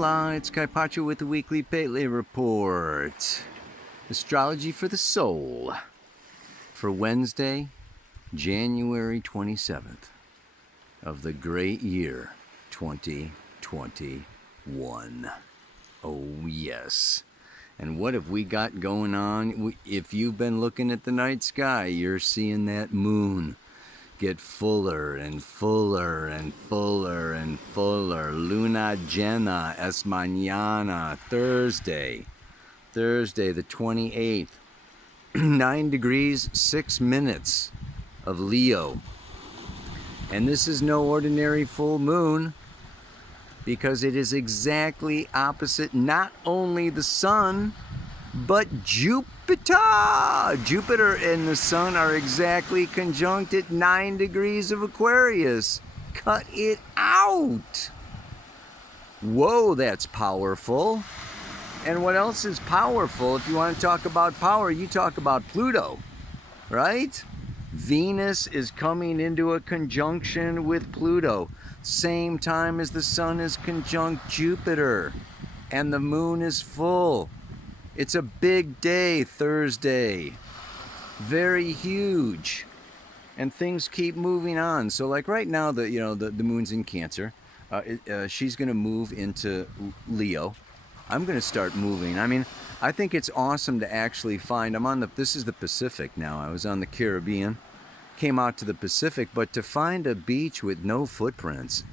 Hola, it's Kaipacho with the Weekly Pele Report. Astrology for the Soul for Wednesday, January 27th of the great year 2021. Oh yes. And what have we got going on? If you've been looking at the night sky, you're seeing that moon get fuller and fuller and fuller and fuller. Luna llena es mañana, Thursday the 28th. 9 degrees 6 minutes of Leo. And this is no ordinary full moon, because it is exactly opposite not only the sun, but Jupiter. Jupiter and the sun are exactly conjunct at 9 degrees of Aquarius. Cut it out. Whoa, that's powerful. And what else is powerful? If you want to talk about power, you talk about Pluto, right? Venus is coming into a conjunction with Pluto, same time as the sun is conjunct Jupiter, and the moon is full. It's a big day, Thursday. Very huge. And things keep moving on. So like right now, the moon's in Cancer. She's going to move into Leo. I'm going to start moving. I mean, I think it's awesome to actually find, this is the Pacific now. I was on the Caribbean, came out to the Pacific, but to find a beach with no footprints,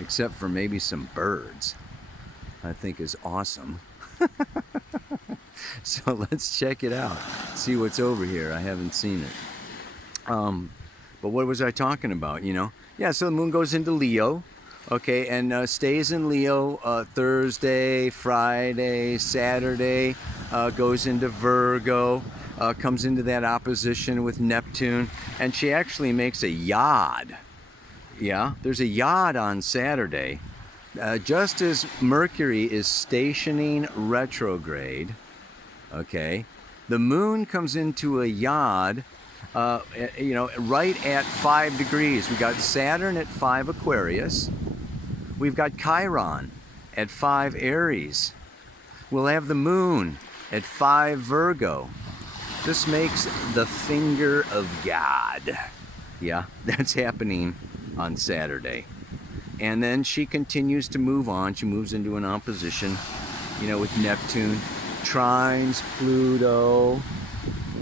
except for maybe some birds, I think is awesome. So let's check it out, see what's over here. I haven't seen it. But what was I talking about, Yeah, so the moon goes into Leo, okay, and stays in Leo Thursday, Friday, Saturday, goes into Virgo, comes into that opposition with Neptune, and she actually makes a yod. Yeah, there's a yod on Saturday. Just as Mercury is stationing retrograde, okay, the moon comes into a yod, right at 5 degrees. We got Saturn at 5 Aquarius. We've got Chiron at 5 Aries. We'll have the moon at 5 Virgo. This makes the finger of God. Yeah, that's happening on Saturday. And then she continues to move on. She moves into an opposition, with Neptune, trines Pluto.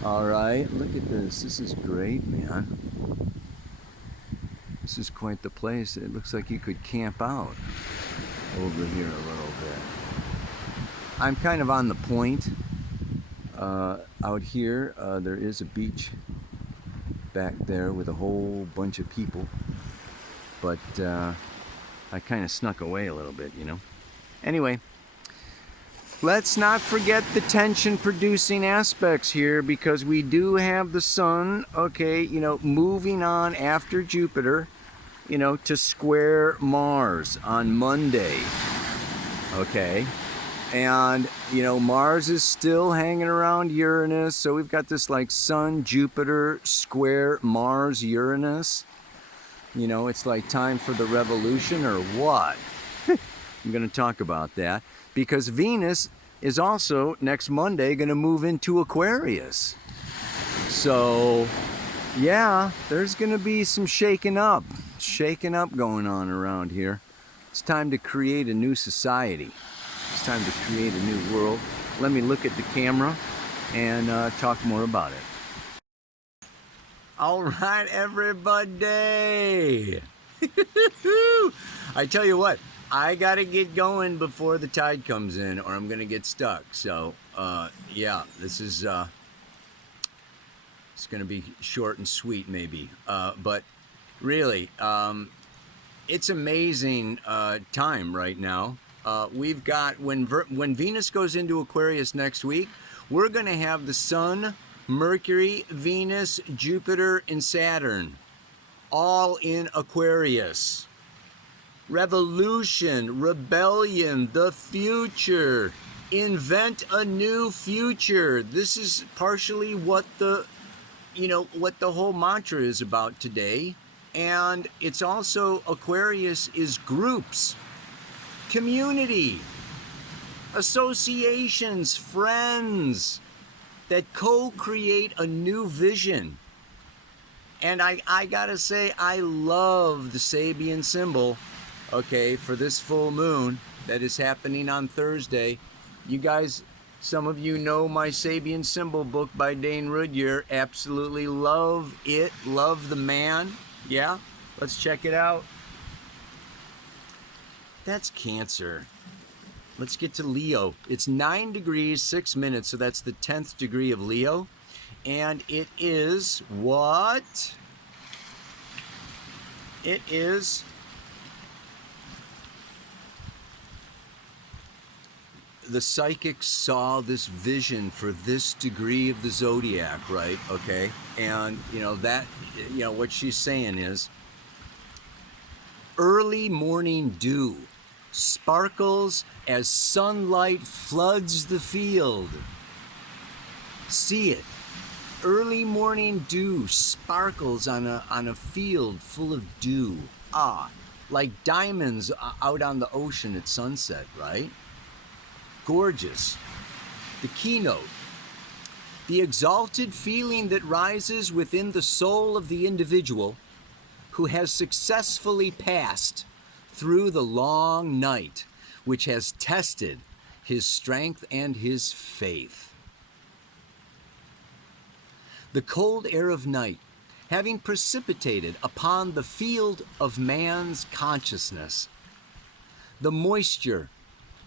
All right, look at this. This is great, man. This is quite the place. It looks like you could camp out over here a little bit. I'm kind of on the point out here. There is a beach back there with a whole bunch of people, but I kind of snuck away a little bit, Anyway, let's not forget the tension-producing aspects here, because we do have the sun, okay, moving on after Jupiter, to square Mars on Monday, okay? And, Mars is still hanging around Uranus, so we've got this like Sun, Jupiter, square Mars, Uranus. It's like time for the revolution or what? I'm going to talk about that, because Venus is also next Monday going to move into Aquarius. So, yeah, there's going to be some shaking up going on around here. It's time to create a new society. It's time to create a new world. Let me look at the camera and talk more about it. All right, everybody. I tell you what, I got to get going before the tide comes in, or I'm going to get stuck. So, yeah, this is it's going to be short and sweet maybe. But really, it's amazing time right now. We've got, when Venus goes into Aquarius next week, we're going to have the Sun, Mercury, Venus, Jupiter, and Saturn all in Aquarius. Revolution, rebellion, the future. Invent a new future. This is partially what the whole mantra is about today. And it's also, Aquarius is groups. community, associations, friends that co-create a new vision. And I gotta say, I love the Sabian symbol, okay, for this full moon that is happening on Thursday. You guys, some of you know my Sabian symbol book by Dane Rudhyar. Absolutely love it, love the man. Yeah, let's check it out. That's Cancer. Let's get to Leo. It's 9 degrees, 6 minutes, so that's the 10th degree of Leo. And it is what? It is the psychics saw this vision for this degree of the zodiac, right? Okay. And, what she's saying is early morning dew sparkles as sunlight floods the field. See it. Early morning dew sparkles on a field full of dew. Like diamonds out on the ocean at sunset, right? Gorgeous. The keynote. The exalted feeling that rises within the soul of the individual who has successfully passed through the long night, which has tested his strength and his faith. The cold air of night, having precipitated upon the field of man's consciousness the moisture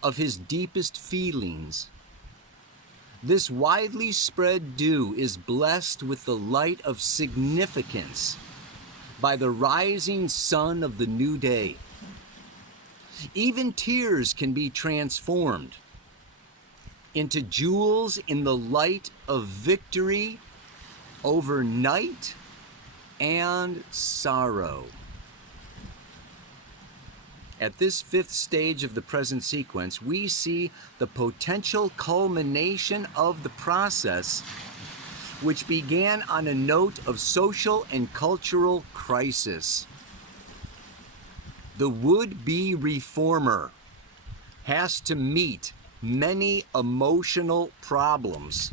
of his deepest feelings, this widely spread dew is blessed with the light of significance by the rising sun of the new day. Even tears can be transformed into jewels in the light of victory over night and sorrow. At this fifth stage of the present sequence, we see the potential culmination of the process, which began on a note of social and cultural crisis. The would-be reformer has to meet many emotional problems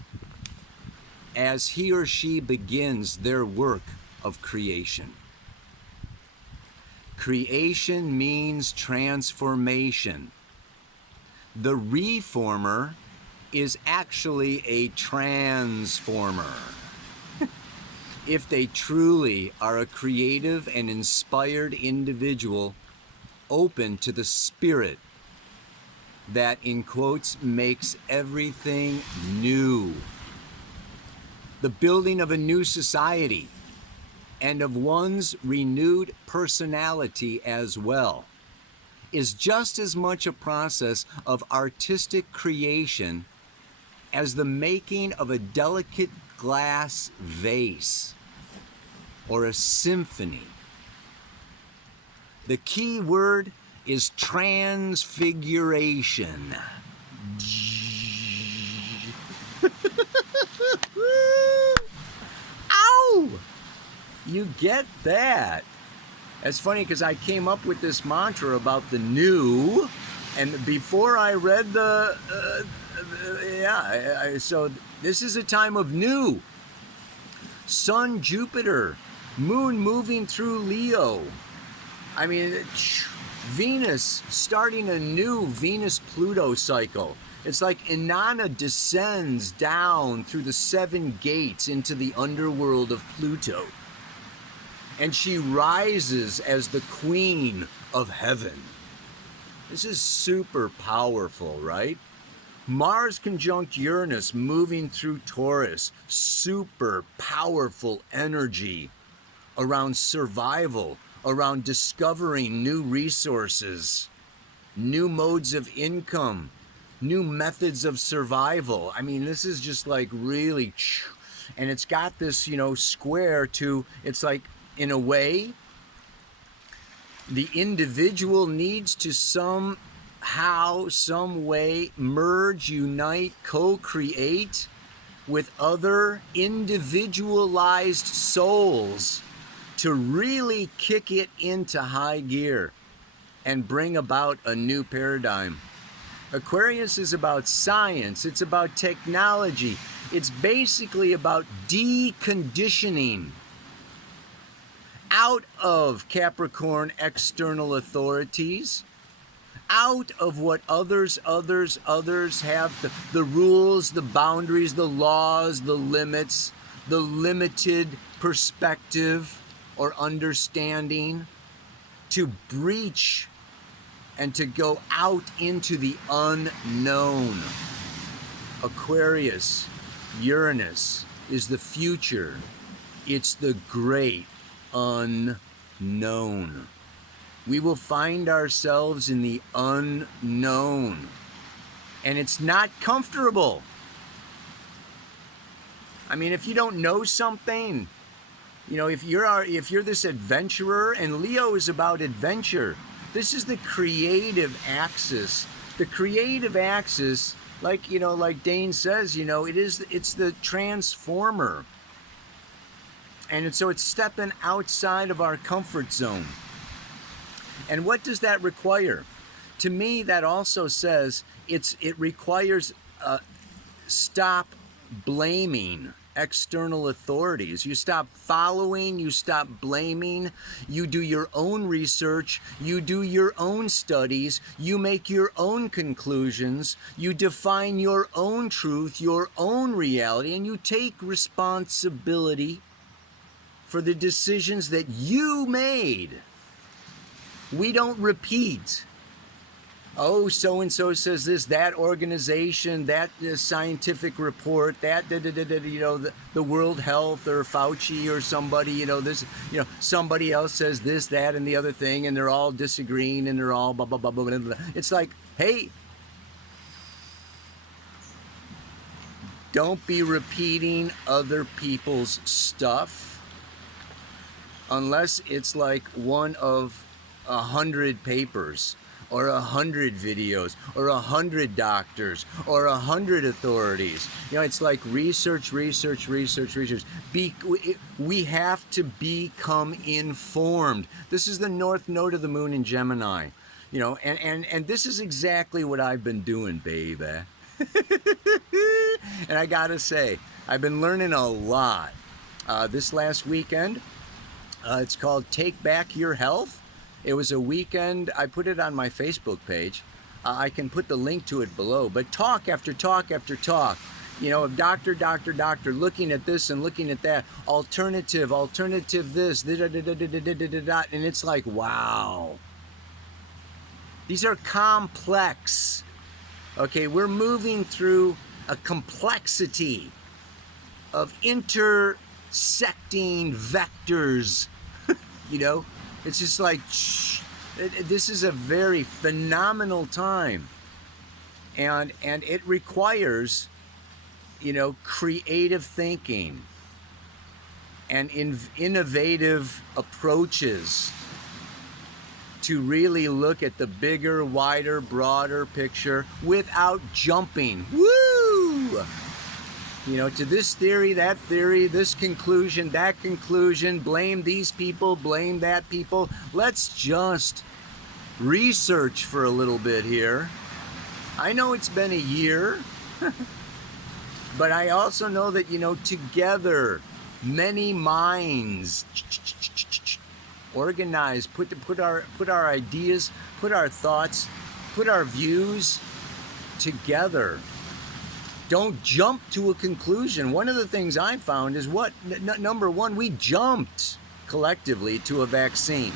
as he or she begins their work of creation. Creation means transformation. The reformer is actually a transformer. If they truly are a creative and inspired individual, open to the spirit that, in quotes, makes everything new. The building of a new society and of one's renewed personality as well is just as much a process of artistic creation as the making of a delicate glass vase or a symphony. The key word is transfiguration. Ow! You get that? It's funny because I came up with this mantra about the new, and before I read so this is a time of new. Sun, Jupiter, Moon moving through Leo. I mean, Venus starting a new Venus-Pluto cycle. It's like Inanna descends down through the 7 gates into the underworld of Pluto. And she rises as the queen of heaven. This is super powerful, right? Mars conjunct Uranus moving through Taurus. Super powerful energy around survival, around discovering new resources, new modes of income, new methods of survival. I mean, this is just like really, and it's got this, square to, it's like, in a way, the individual needs to somehow, some way, merge, unite, co-create with other individualized souls to really kick it into high gear. and bring about a new paradigm. Aquarius is about science, it's about technology, it's basically about deconditioning out of Capricorn external authorities, out of what others have, the rules, the boundaries, the laws, the limits, the limited perspective or understanding, to breach and to go out into the unknown. Aquarius, Uranus is the future. It's the great unknown. We will find ourselves in the unknown. And it's not comfortable. I mean, if you don't know something, you know, if you're this adventurer, and Leo is about adventure. This is the creative axis. The creative axis, like, you know, like Dane says, you know, it's the transformer. And so it's stepping outside of our comfort zone. And what does that require? To me, that also says it requires stop blaming external authorities. You stop following, you stop blaming, you do your own research, you do your own studies, you make your own conclusions, you define your own truth, your own reality, and you take responsibility for the decisions that you made. We don't repeat. Oh, so-and-so says this, that organization, that scientific report, that, you know, the World Health or Fauci or somebody, you know, this, you know, somebody else says this, that, and the other thing, and they're all disagreeing, and they're all blah, blah, blah, blah, blah, blah. It's like, hey, don't be repeating other people's stuff unless it's like one of 100 papers, or 100 videos, or 100 doctors, or 100 authorities. You know, it's like research. We have to become informed. This is the north node of the moon in Gemini. You know, and this is exactly what I've been doing, baby. And I gotta say, I've been learning a lot. This last weekend, it's called Take Back Your Health. It was a weekend. I put it on my Facebook page. I can put the link to it below. But talk after talk after talk. You know, of doctor, looking at this and looking at that. Alternative this, and it's like, wow. These are complex. Okay, we're moving through a complexity of intersecting vectors, you know? It's just like, this is a very phenomenal time. And it requires, you know, creative thinking and innovative approaches to really look at the bigger, wider, broader picture without jumping. Woo! You know, to this theory, this conclusion, that conclusion, blame these people, blame that people. Let's just research for a little bit here. I know it's been a year, but I also know that, you know, together, many minds, organize, put our ideas, put our thoughts, put our views together. Don't jump to a conclusion. One of the things I found is what? Number one, we jumped collectively to a vaccine.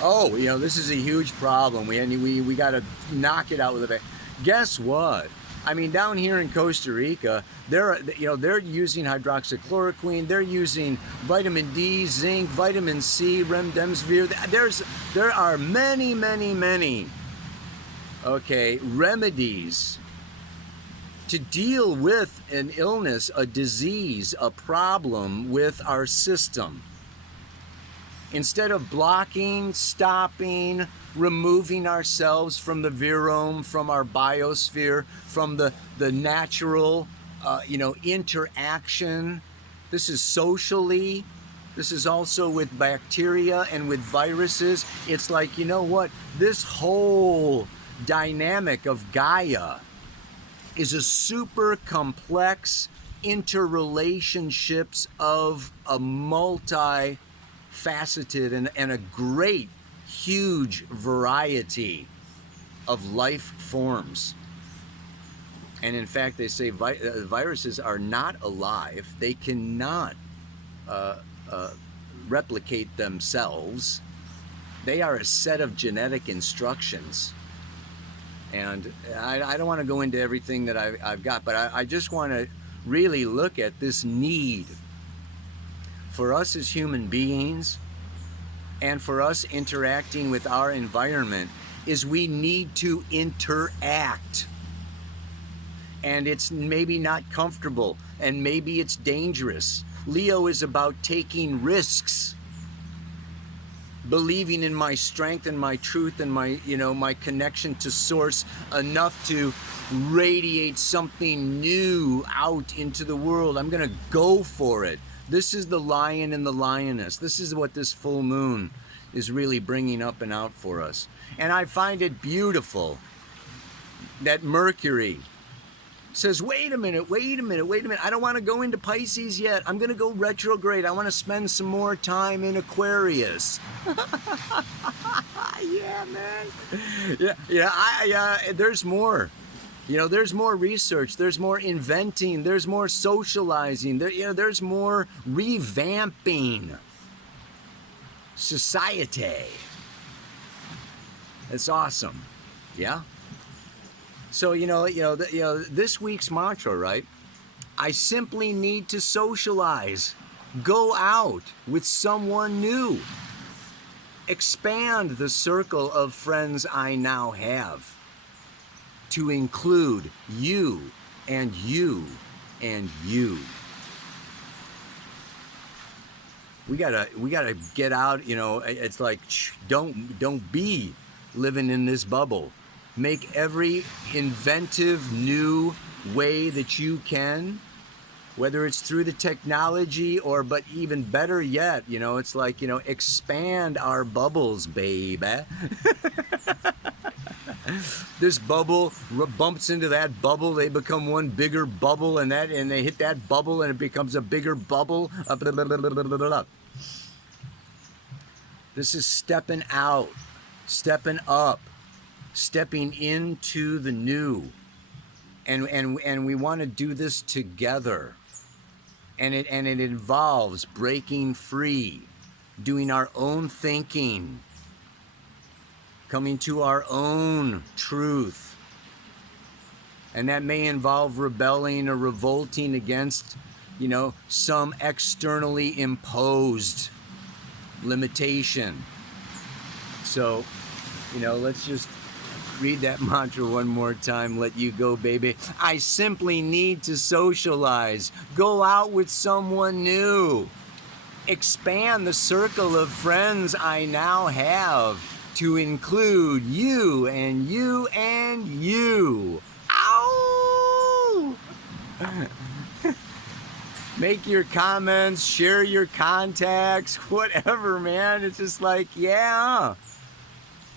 Oh, you know, this is a huge problem. We got to knock it out with a vaccine. Guess what? I mean, down here in Costa Rica, they're using hydroxychloroquine. They're using vitamin D, zinc, vitamin C, remdesivir. There are many, okay, remedies to deal with an illness, a disease, a problem with our system. Instead of blocking, stopping, removing ourselves from the virome, from our biosphere, from the natural, interaction. This is socially This is also with bacteria and with viruses. It's like, you know what? This whole dynamic of Gaia is a super complex interrelationships of a multi-faceted and a great, huge variety of life forms. And in fact, they say viruses are not alive. They cannot replicate themselves. They are a set of genetic instructions. And I don't want to go into everything that I've got, but I just want to really look at this need for us as human beings and for us interacting with our environment is we need to interact. And it's maybe not comfortable, and maybe it's dangerous. Leo is about taking risks, believing in my strength and my truth and my, my connection to source enough to radiate something new out into the world. I'm gonna go for it. This is the lion and the lioness. This is what this full moon is really bringing up and out for us. And I find it beautiful that Mercury says, wait a minute, I don't want to go into Pisces yet. I'm going to go retrograde. I want to spend some more time in Aquarius. Yeah, man. Yeah, there's more. There's more research, there's more inventing, there's more socializing, there's more revamping society. It's awesome. Yeah? So, this week's mantra, right? I simply need to socialize. Go out with someone new. Expand the circle of friends I now have to include you and you and you. We gotta get out, it's like, don't be living in this bubble. Make every inventive new way that you can, whether it's through the technology but even better yet, it's like, expand our bubbles, baby. This bubble bumps into that bubble, they become one bigger bubble, and they hit that bubble and it becomes a bigger bubble. This is stepping out, stepping up, stepping into the new, and we want to do this together, and it involves breaking free, doing our own thinking, coming to our own truth, and that may involve rebelling or revolting against some externally imposed limitation. So let's just read that mantra one more time. Let you go, baby. I simply need to socialize. Go out with someone new. Expand the circle of friends I now have to include you and you and you. Ow! Make your comments, share your contacts, whatever, man. It's just like, yeah.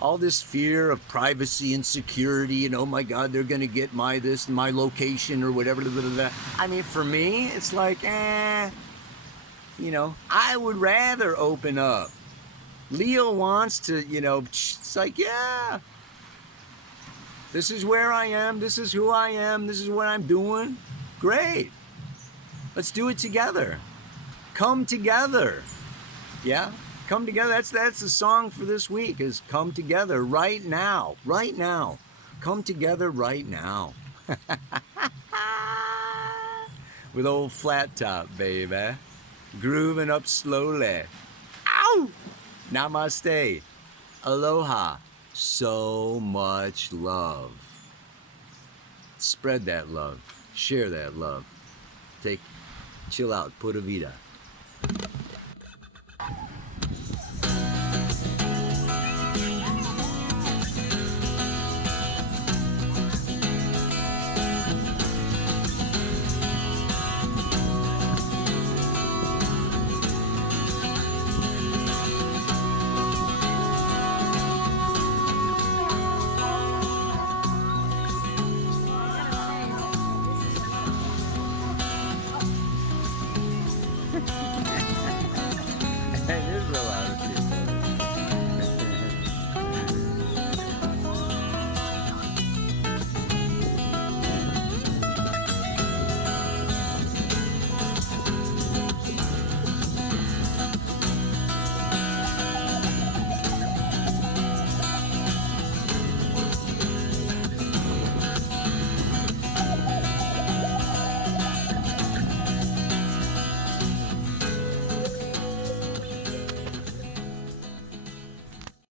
All this fear of privacy and security, and oh my God, they're gonna get my location or whatever. I mean, for me, it's like, I would rather open up. Leo wants to, it's like, yeah, this is where I am, this is who I am, this is what I'm doing. Great. Let's do it together. Come together. Yeah? Come together. That's the song for this week, is come together right now. Right now. Come together right now. With old Flat Top, baby. Grooving up slowly. Ow! Namaste. Aloha. So much love. Spread that love. Share that love. Chill out. Pura vida.